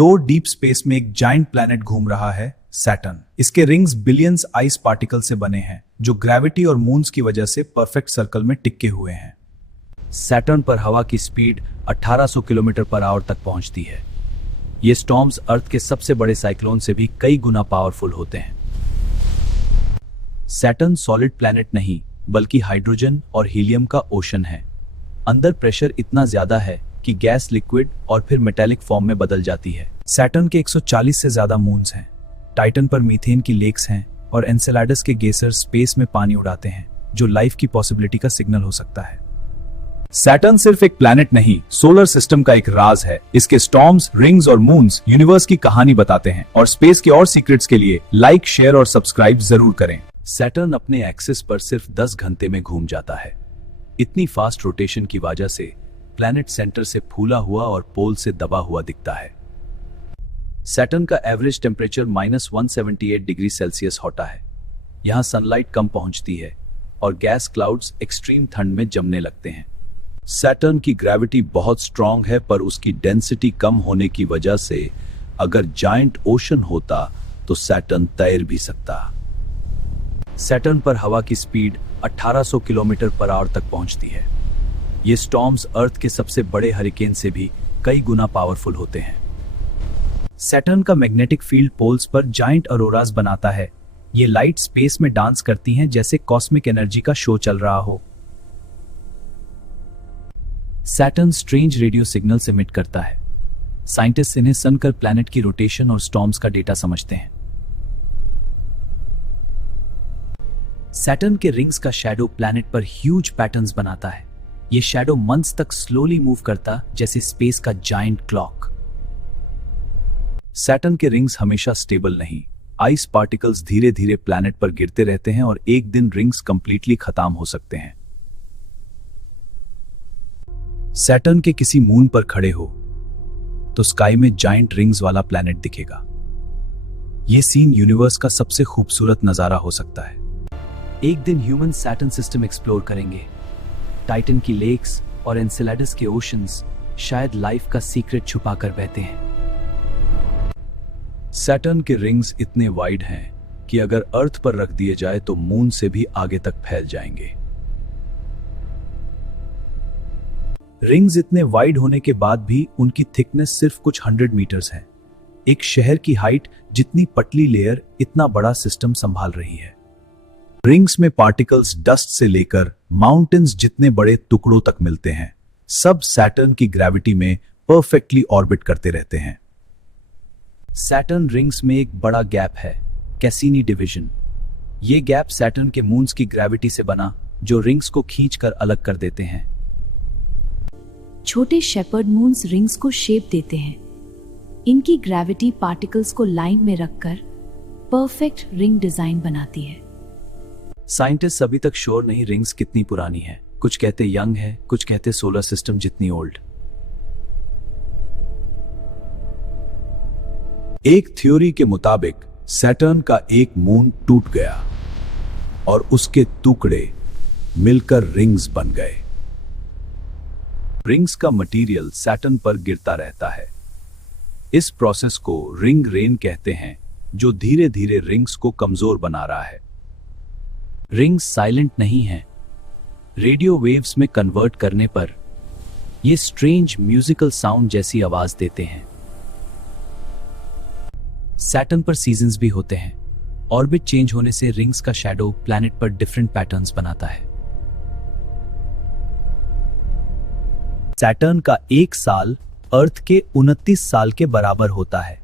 Door deep space में एक giant planet घूम रहा है, सैटर्न। इसके रिंग्स बिलियंस आइस पार्टिकल से बने हैं, जो ग्रेविटी और मून्स की वजह से परफेक्ट सर्कल में टिके हुए हैं। सैटर्न पर हवा की स्पीड 1800 किलोमीटर पर आवर तक पहुंचती है। ये स्टॉर्म्स अर्थ के सबसे बड़े साइक्लोन से भी कई गुना पावरफुल होते हैं। सैटर्न सॉलिड प्लैनेट नहीं, बल्कि हाइड्रोजन और हीलियम का ओशन है। अंदर प्रेशर इतना ज्यादा है कि गैस लिक्विड और फिर मेटालिक फॉर्म में बदल जाती है। सैटर्न के 140 से ज्यादा मून्स हैं। टाइटन पर मीथेन की लेक्स हैं और एनसेलाडस के गेसर स्पेस में पानी उड़ाते हैं, जो लाइफ की पॉसिबिलिटी का सिग्नल हो सकता है। सैटर्न सिर्फ एक प्लैनेट नहीं, सोलर सिस्टम का एक राज है। इसके स्टॉर्म्स, रिंग्स और मून्स यूनिवर्स की कहानी बताते हैं। और स्पेस के और सीक्रेट्स के लिए लाइक, शेयर और सब्सक्राइब जरूर करें। सैटर्न अपने एक्सिस पर सिर्फ 10 घंटे में घूम जाता है। इतनी फास्ट रोटेशन की वजह से प्लैनेट सेंटर से फूला हुआ और पोल से दबा हुआ दिखता है। सैटर्न का एवरेज टेम्परेचर -178 डिग्री सेल्सियस होता है। यहाँ सनलाइट कम पहुंचती है और गैस क्लाउड्स एक्सट्रीम ठंड में जमने लगते हैं। सैटर्न की ग्रेविटी बहुत स्ट्रांग है, पर उसकी डेंसिटी कम होने की वजह से अगर जायंट ओशन होता तो सैटर्न तैर भी सकता। सैटर्न पर हवा की स्पीड 1800 किलोमीटर पर आवर तक पहुंचती है। ये स्टॉर्म्स अर्थ के सबसे बड़े हरिकेन से भी कई गुना पावरफुल होते हैं। सैटर्न का मैग्नेटिक फील्ड पोल्स पर जायंट अरोरास बनाता है। ये लाइट स्पेस में डांस करती हैं जैसे कॉस्मिक एनर्जी का शो चल रहा हो। Saturn strange radio signals emit करता है। साइंटिस्ट इन्हें सुनकर प्लैनेट की रोटेशन और स्टॉर्म्स का डेटा समझते हैं। सैटर्न के रिंग्स का शैडो प्लैनेट पर ह्यूज पैटर्न्स बनाता है। ये शैडो मंथ्स तक स्लोली मूव करता, जैसे स्पेस का जायंट क्लॉक। सैटर्न के रिंग्स हमेशा स्टेबल नहीं। आइस पार्टिकल्स धीरे धीरे प्लैनेट पर गिरते रहते हैं और एक दिन रिंग्स कंप्लीटली खत्म हो सकते हैं। सैटर्न के किसी मून पर खड़े हो तो स्काई में जायंट रिंग्स वाला प्लैनेट दिखेगा। यह सीन यूनिवर्स का सबसे खूबसूरत नजारा हो सकता है। एक दिन ह्यूमन सैटर्न सिस्टम एक्सप्लोर करेंगे। टाइटन की लेक्स और एनसेलाडस के ओशंस शायद लाइफ का सीक्रेट छुपा कर बहते हैं। सैटर्न के रिंग्स इतने वाइड हैं कि अगर अर्थ पर रख दिए जाए तो मून से भी आगे तक फैल जाएंगे। रिंग्स इतने वाइड होने के बाद भी उनकी थिकनेस सिर्फ कुछ 100 मीटर्स है। एक शहर की हाइट जितनी पतली लेयर इतना बड़ा सिस्टम संभाल रही है। रिंग्स में पार्टिकल्स डस्ट से लेकर माउंटेन्स जितने बड़े टुकड़ों तक मिलते हैं। सब सैटर्न की ग्रेविटी में परफेक्टली ऑर्बिट करते रहते हैं। सैटर्न रिंग्स में एक बड़ा गैप है, कैसिनी डिवीजन। ये गैप सैटर्न के मून्स की ग्रेविटी से बना, जो रिंग्स को खींचकर अलग कर देते हैं। छोटे शेपर्ड मून्स रिंग्स को शेप देते हैं। इनकी ग्रेविटी पार्टिकल्स को लाइन में रखकर परफेक्ट रिंग डिजाइन बनाती है। साइंटिस्ट अभी तक श्योर नहीं रिंग्स कितनी पुरानी है। कुछ कहते यंग है, कुछ कहते सोलर सिस्टम जितनी ओल्ड। एक थ्योरी के मुताबिक सैटर्न का एक मून टूट गया और उसके टुकड़े मिलकर रिंग्स बन गए। रिंग्स का मटेरियल सैटर्न पर गिरता रहता है। इस प्रोसेस को रिंग रेन कहते हैं, जो धीरे धीरे रिंग्स को कमजोर बना रहा है। रिंग्स साइलेंट नहीं हैं। रेडियो वेव्स में कन्वर्ट करने पर ये स्ट्रेंज म्यूजिकल साउंड जैसी आवाज देते हैं। सैटर्न पर सीजन्स भी होते हैं। ऑर्बिट चेंज होने से रिंग्स का शैडो प्लैनेट पर डिफरेंट पैटर्न्स बनाता है। सैटर्न का एक साल अर्थ के 29 साल के बराबर होता है।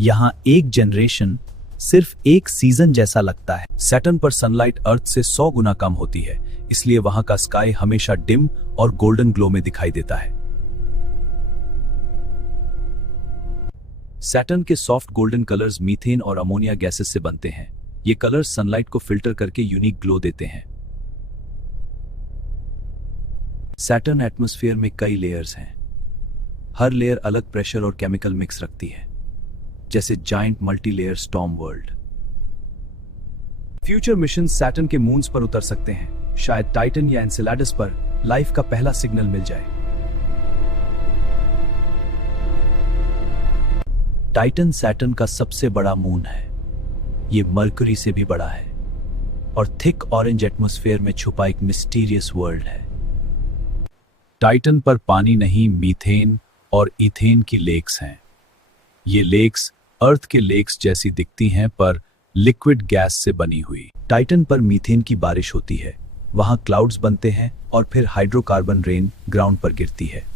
यहां एक जनरेशन सिर्फ एक सीजन जैसा लगता है। सैटर्न पर सनलाइट अर्थ से 100 गुना कम होती है, इसलिए वहां का स्काई हमेशा डिम और गोल्डन ग्लो में दिखाई देता है। सैटर्न के सॉफ्ट गोल्डन कलर्स मीथेन और अमोनिया गैसेस से बनते हैं। ये कलर्स सनलाइट को फिल्टर करके यूनिक ग्लो देते हैं। सैटर्न एटमॉस्फेयर में कई लेयर्स हैं। हर लेयर अलग प्रेशर और केमिकल मिक्स रखती है, जैसे giant multi layer storm world. Future mission Saturn के मून्स पर उतर सकते हैं। शायद टाइटन या एनसेलाडस पर लाइफ का पहला सिग्नल मिल जाए। टाइटन सैटर्न का सबसे बड़ा मून है। ये मरकरी से भी बड़ा है और थिक ऑरेंज एटमॉस्फेयर में छुपा एक मिस्टीरियस वर्ल्ड है। टाइटन पर पानी नहीं, मीथेन और इथेन की लेक्स हैं। ये लेक्स अर्थ के लेक्स जैसी दिखती हैं पर लिक्विड गैस से बनी हुई। टाइटन पर मीथेन की बारिश होती है, वहां क्लाउड्स बनते हैं और फिर हाइड्रोकार्बन रेन ग्राउंड पर गिरती है।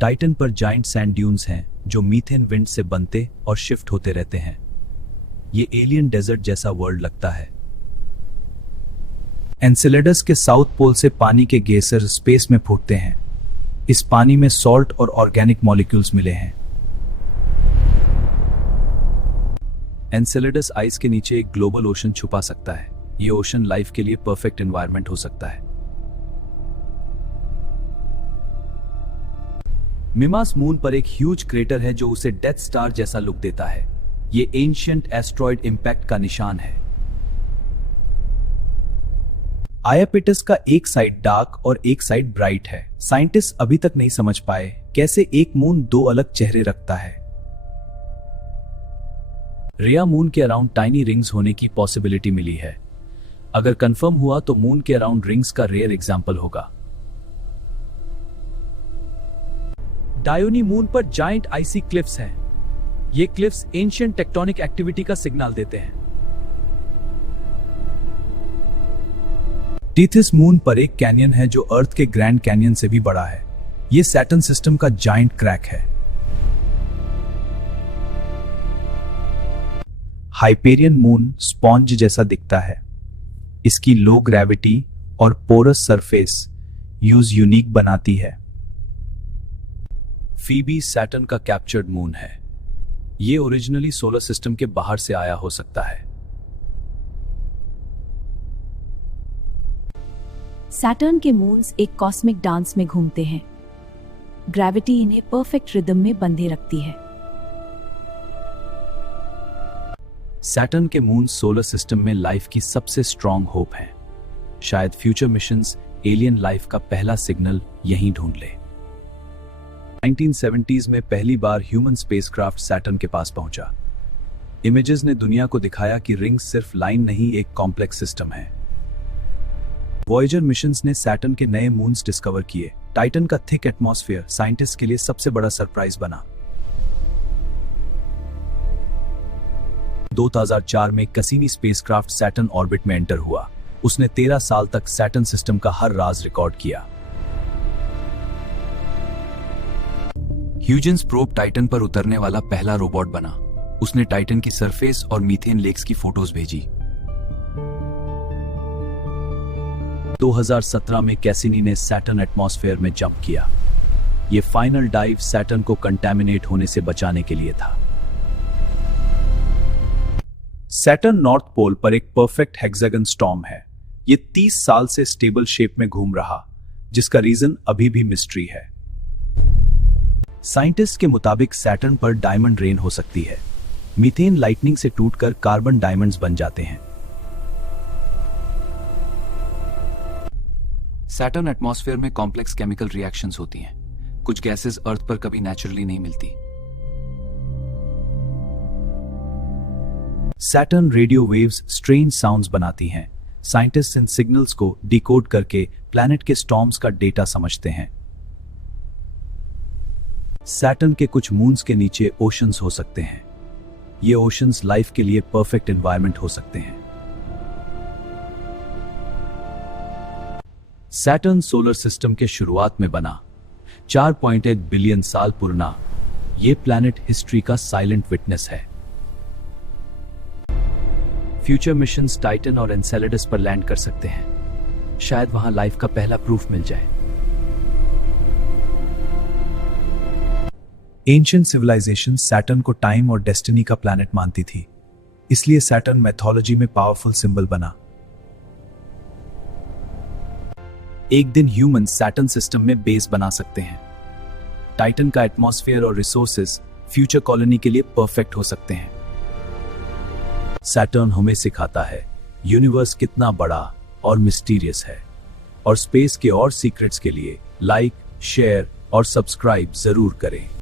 टाइटन पर जाइंट सैंड ड्यून्स हैं जो मीथेन विंड से बनते और शिफ्ट होते रहते हैं। ये एलियन डेजर्ट जैसा वर्ल्ड लगता है। एनसेलेडस के साउथ पोल से पानी के गेसर स्पेस में फूटते हैं। इस पानी में सॉल्ट और ऑर्गेनिक मॉलिक्यूल्स मिले हैं। एनसेलेडस आइस के नीचे एक ग्लोबल ओशन छुपा सकता है। ये ओशन लाइफ के लिए परफेक्ट एनवायरनमेंट हो सकता है। मिमास मून पर एक ह्यूज क्रेटर है जो उसे डेथ स्टार जैसा लुक देता है। ये एंशिएंट एस्ट्रॉइड इंपैक्ट का निशान है। आयापेटस का एक साइड डार्क और एक साइड ब्राइट है। साइंटिस्ट अभी तक नहीं समझ पाए कैसे एक मून दो अलग चेहरे रखता है। रेया मून के अराउंड टाइनी रिंग्स होने की पॉसिबिलिटी मिली है। अगर कंफर्म हुआ तो मून के अराउंड रिंग्स का रेयर एग्जांपल होगा। डायोनी मून पर जाइंट आइसी क्लिफ्स हैं। ये क्लिफ्स एंशिएंट टेक्टोनिक एक्टिविटी का सिग्नल देते हैं। टीथिस मून पर एक कैनियन है जो अर्थ के ग्रैंड कैनियन से भी बड़ा है। ये सैटर्न सिस्टम का जाइंट क्रैक है। हाइपेरियन मून स्पॉन्ज जैसा दिखता है। इसकी लो ग्रेविटी और पोरस सरफेस यूज यूनिक बनाती है। फीबी सैटर्न का कैप्चर्ड मून है। ये ओरिजिनली सोलर सिस्टम के बाहर से आया हो सकता है। सैटर्न के मून्स एक कॉस्मिक डांस में घूमते हैं। ग्रेविटी इन्हें परफेक्ट रिदम में बंधे रखती है। सैटर्न के मून सोलर सिस्टम में लाइफ की सबसे स्ट्रॉन्ग होप है। शायद फ्यूचर मिशंस एलियन लाइफ का पहला सिग्नल यहीं ढूंढ ले। 1970s में पहली बार ह्यूमन स्पेसक्राफ्ट सैटर्न के पास पहुंचा। इमेजेस ने दुनिया को दिखाया कि रिंग्स सिर्फ लाइन नहीं, एक कॉम्प्लेक्स सिस्टम है। वॉयेजर मिशंस ने सैटर्न के नए मून्स डिस्कवर किए। टाइटन का थिक एटमॉस्फेयर साइंटिस्ट के लिए सबसे बड़ा सरप्राइज बना। 2004 में कैसिनी स्पेसक्राफ्ट सैटर्न ऑर्बिट में एंटर हुआ। उसने 13 साल तक सैटर्न सिस्टम का हर राज रिकॉर्ड किया। ह्यूजेंस प्रोब टाइटन पर उतरने वाला पहला रोबोट बना। उसने टाइटन की सरफेस और मीथेन लेक्स की फोटोज भेजी। 2017 में कैसिनी ने सैटर्न एटमॉस्फेयर में जंप किया। यह फाइनल डाइव सैटर्न को कंटैमिनेट होने से बचाने के लिए था। सैटर्न नॉर्थ पोल पर एक परफेक्ट हेक्सागन स्टॉर्म है। यह 30 साल से स्टेबल शेप में घूम रहा, जिसका रीजन अभी भी मिस्ट्री है। साइंटिस्ट के मुताबिक सैटर्न पर डायमंड रेन हो सकती है। मीथेन लाइटनिंग से टूटकर कार्बन डायमंड्स बन जाते हैं। सैटर्न एटमॉस्फेयर में कॉम्प्लेक्स केमिकल रिएक्शंस होती हैं। कुछ गैसेस अर्थ पर कभी नेचुरली नहीं मिलती। Saturn radio waves strange sounds बनाती हैं। साइंटिस्ट इन सिग्नल्स को डिकोड करके प्लैनेट के स्टॉर्म्स का डेटा समझते हैं। सैटर्न के कुछ मून्स के नीचे ओशंस हो सकते हैं। ये ओशंस लाइफ के लिए परफेक्ट एनवायरनमेंट हो सकते हैं। सैटर्न सोलर सिस्टम के शुरुआत में बना, 4.1 बिलियन साल पुराना, ये प्लैनेट हिस्ट्री का साइलेंट विटनेस है। फ्यूचर मिशंस टाइटन और एनसेलेडस पर लैंड कर सकते हैं। शायद वहां लाइफ का पहला प्रूफ मिल जाए। एंशिएंट सिविलाइजेशन सैटर्न को टाइम और डेस्टिनी का प्लैनेट मानती थी, इसलिए सैटर्न मैथोलॉजी में पावरफुल सिंबल बना। एक दिन ह्यूमन सैटर्न सिस्टम में बेस बना सकते हैं। टाइटन का एटमॉस्फेयर और रिसोर्सेज फ्यूचर कॉलोनी के लिए परफेक्ट हो सकते हैं। सैटर्न हमें सिखाता है यूनिवर्स कितना बड़ा और मिस्टीरियस है, और स्पेस के और सीक्रेट्स के लिए लाइक, शेयर और सब्सक्राइब जरूर करें।